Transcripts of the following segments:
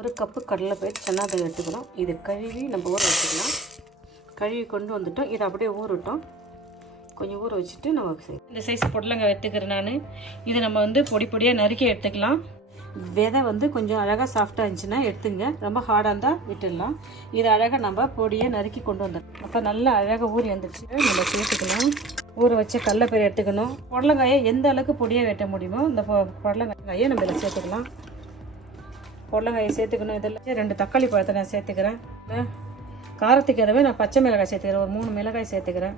1 cup கடலைப்பயிறு chana தால் எடுத்துக்கணும். இது கழுவி நம்ம ஊற வச்சுக்கலாம். கழுவி கொண்டு வந்துட்டோம். இதை அப்படியே ஊறட்டும். கொஞ்சம் ஊற வச்சுட்டு நம்ம இந்த சைஸ் பொடலங்காய் எடுத்துக்கிறேன் நான். இதை நம்ம பொடி பொடியாக நறுக்கி எடுத்துக்கலாம். விதை கொஞ்சம் அழகாக சாஃப்டாக இருந்துச்சுன்னா எடுத்துங்க. ரொம்ப ஹார்டாக இருந்தால் விட்டுடலாம். இதை அழகாக நம்ம பொடியாக நறுக்கி கொண்டு வந்துடலாம். அப்போ நல்லா அழகாக ஊறி வந்துடுச்சு. நம்ம சேர்த்துக்கலாம். ஊற வச்ச கடலைப்பயிறு எடுத்துக்கணும். பொடலங்காயை எந்த அளவுக்கு பொடியாக வெட்ட முடியுமோ இந்த பொடலங்காயை நம்ம இதில் சேர்த்துக்கலாம். பொடலங்காயை சேர்த்துக்கணும். இதில் 2 தக்காளி பழத்தை நான் சேர்த்துக்கிறேன். காரத்துக்கு ஏறவே நான் பச்சை மிளகாய் சேர்த்துக்கிறேன். ஒரு 3 மிளகாய் சேர்த்துக்கிறேன்.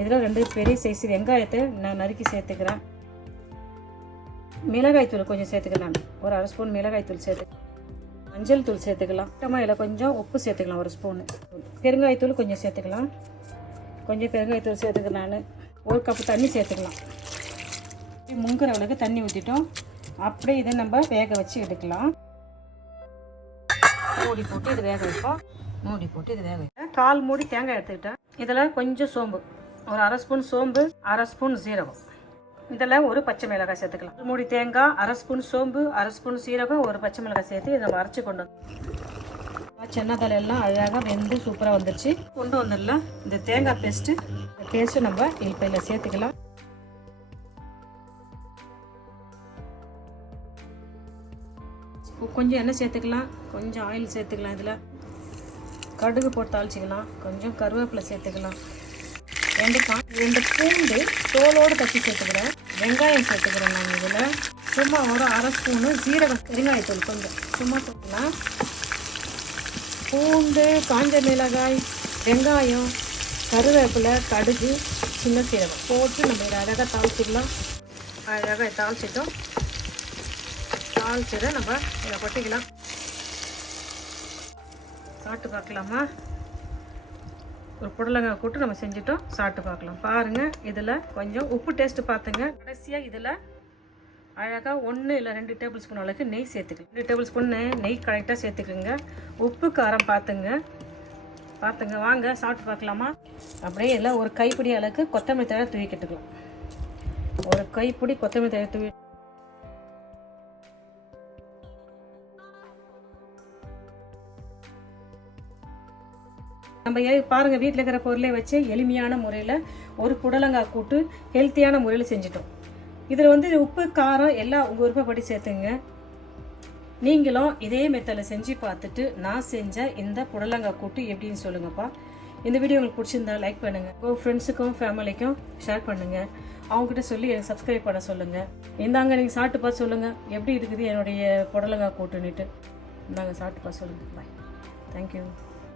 இதில் 2 பெரிய சைஸ் வெங்காயத்தை நான் நறுக்கி சேர்த்துக்கிறேன். மிளகாய் தூள் கொஞ்சம் சேர்த்துக்கிறேன். ஒரு 1/2 ஸ்பூன் மிளகாய் தூள் சேர்த்துக்கிறேன். மஞ்சள் தூள் சேர்த்துக்கலாம். இதில் கொஞ்சம் உப்பு சேர்த்துக்கலாம். 1 ஸ்பூனு பெருங்காயத்தூள் கொஞ்சம் சேர்த்துக்கலாம். கொஞ்சம் பெருங்காயத்தூள் சேர்த்துக்கிறேன். நான் 1 கப்பு தண்ணி சேர்த்துக்கலாம். முங்குற அளவுக்கு தண்ணி ஊற்றிட்டோம். அப்படியே இதை நம்ம வேக வச்சு எடுக்கலாம். மூடி போட்டு இது வேக வைப்போம். மூடி போட்டு இது வேக வைப்பேன். 1/4 மூடி தேங்காய் எடுத்துக்கிட்டேன். இதில் கொஞ்சம் சோம்பு, ஒரு 1/2 ஸ்பூன் சோம்பு, 1/2 ஸ்பூன் சீரகம், இதில் ஒரு பச்சை மிளகாய் சேர்த்துக்கலாம். 1 மூடி தேங்காய், 1/2 ஸ்பூன் சோம்பு, 1/2 ஸ்பூன் சீரகம், ஒரு பச்சை மிளகாய் சேர்த்து இதை நம்ம அரைச்சி கொண்டு வந்து சன்னா தால் எல்லாம் அழகாக வெந்து சூப்பராக வந்துடுச்சு. கொண்டு வந்துடலாம். இந்த தேங்காய் பேஸ்ட்டு நம்ம இப்போ இதில் சேர்த்துக்கலாம். கொஞ்சம் எண்ணெய் சேர்த்துக்கலாம். கொஞ்சம் ஆயில் சேர்த்துக்கலாம். இதில் கடுகு போட்டு தாளிச்சிக்கலாம். கொஞ்சம் கருவேப்பிலை சேர்த்துக்கலாம். 2 பூண்டு தோலோடு தட்டி சேர்த்துக்கிறேன். வெங்காயம் சேர்த்துக்கிறேன். நான் இதில் சும்மா ஒரு 1/2 ஸ்பூனு சீரகம், பெருங்காயத்தூள் கொஞ்சம் சும்மா போட்டுக்கலாம். பூண்டு, காஞ்ச மிளகாய், வெங்காயம், கருவேப்பிலை, கடுகு, சின்ன சீரகம் போட்டு நம்ம இதை அழகாக தாளிச்சிக்கலாம். அழகாக தாளிச்சிட்டோம். தாளிச்சதை நம்ம இதை கொட்டிக்கலாம். சாப்பிட்டு பார்க்கலாமா? ஒரு புடலங்காய் கூட்டு நம்ம செஞ்சுட்டோம். சாப்பிட்டு பார்க்கலாம். பாருங்கள், இதில் கொஞ்சம் உப்பு டேஸ்ட்டு பார்த்துங்க. கடைசியாக இதில் அழகாக 1 இல்லை 2 டேபிள் ஸ்பூன் அளவுக்கு நெய் சேர்த்துக்கலாம். 2 டேபிள் ஸ்பூன் நெய் கரெக்டாக சேர்த்துக்குங்க. உப்பு காரம் பார்த்துங்க. வாங்க சாப்பிட்டு பார்க்கலாமா? அப்படியே இதில் ஒரு கைப்பிடி அளவுக்கு கொத்தமல்லி தழை தூவிக்கிட்டுக்கலாம். ஒரு கைப்பிடி கொத்தமல்லி தழை தூவி நம்ம பாருங்கள், வீட்டில் இருக்கிற பொருளை வச்சு எளிமையான முறையில் ஒரு புடலங்காய் கூட்டு ஹெல்த்தியான முறையில் செஞ்சிட்டோம். இதில் உப்பு காரம் எல்லாம் உங்கள் விருப்பப்படி சேர்த்துங்க. நீங்களும் இதே மெத்தடில் செஞ்சு பார்த்துட்டு நான் செஞ்ச இந்த புடலங்காய் கூட்டு எப்படின்னு சொல்லுங்கப்பா. இந்த வீடியோ உங்களுக்கு பிடிச்சிருந்தா லைக் பண்ணுங்கள். உங்கள் ஃப்ரெண்ட்ஸுக்கும் ஃபேமிலிக்கும் ஷேர் பண்ணுங்கள். அவங்ககிட்ட சொல்லி எனக்கு சப்ஸ்கிரைப் பண்ண சொல்லுங்கள். இந்தாங்க, நீங்கள் சாப்பிட்டு பார்த்து சொல்லுங்கள் எப்படி இருக்குது என்னுடைய புடலங்காய் கூட்டுன்னுட்டு. இந்தாங்க சாப்பிட்டு பார்த்து சொல்லுங்கள். பாய். தேங்க்யூ.